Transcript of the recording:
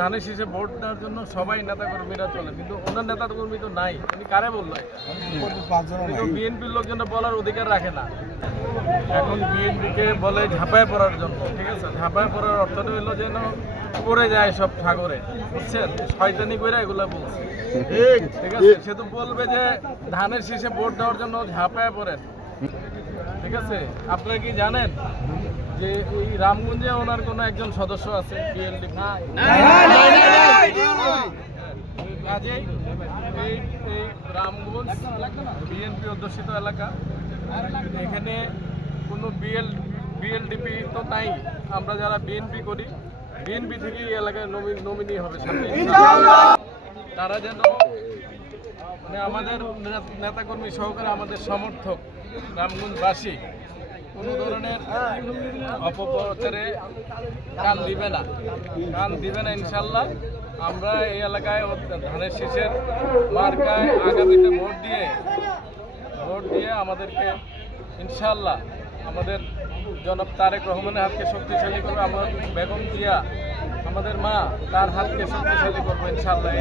ধানের শীষে ভোট দেওয়ার জন্য সবাই নেতাকর্মীরা চলে, কিন্তু ওনার নেতাকর্মী তো নাই। উনি কারে বললো? বিএনপির লোকজন বলার অধিকার রাখে না। এখন বিএনপিকে বলে ঝাঁপায় পড়ার জন্য, ঠিক আছে? ঝাঁপায় পড়ার অর্থটা হলো যেন পড়ে যায় সব সাগরে, বুঝছেন? শয়তানি করে এগুলো বলছে, ঠিক আছে? সে তো বলবে যে ধানের শীষে ভোট দেওয়ার জন্য ঝাঁপায় পড়েন, ঠিক আছে? আপনারা কি জানেন যে এই রামগঞ্জে ওনার কোনো একজন সদস্য আছে বিএনপি? কাজেই এই রামগঞ্জ বিএনপি অধ্যুষিত এলাকা, এখানে কোনো বিএলডিপি তো নাই। আমরা যারা বিএনপি করি, বিএনপি থেকে এই এলাকায় নমিনি হবে সামনে। তারা যেন মানে আমাদের নেতাকর্মী সহকারে আমাদের সমর্থক রামগঞ্জবাসী কোনো ধরনের অপপ্রচারে কান দিবে না ইনশাল্লাহ। আমরা এই এলাকায় ধানের শীষের মার্কায় আগামীতে ভোট দিয়ে আমাদেরকে ইনশাল্লাহ আমাদের জনাব তারেক রহমানের হাতকে শক্তিশালী করবে, আমার বেগম জিয়া আমাদের মা, তার হাতকে শক্তিশালী করবো ইনশাল্লাহ।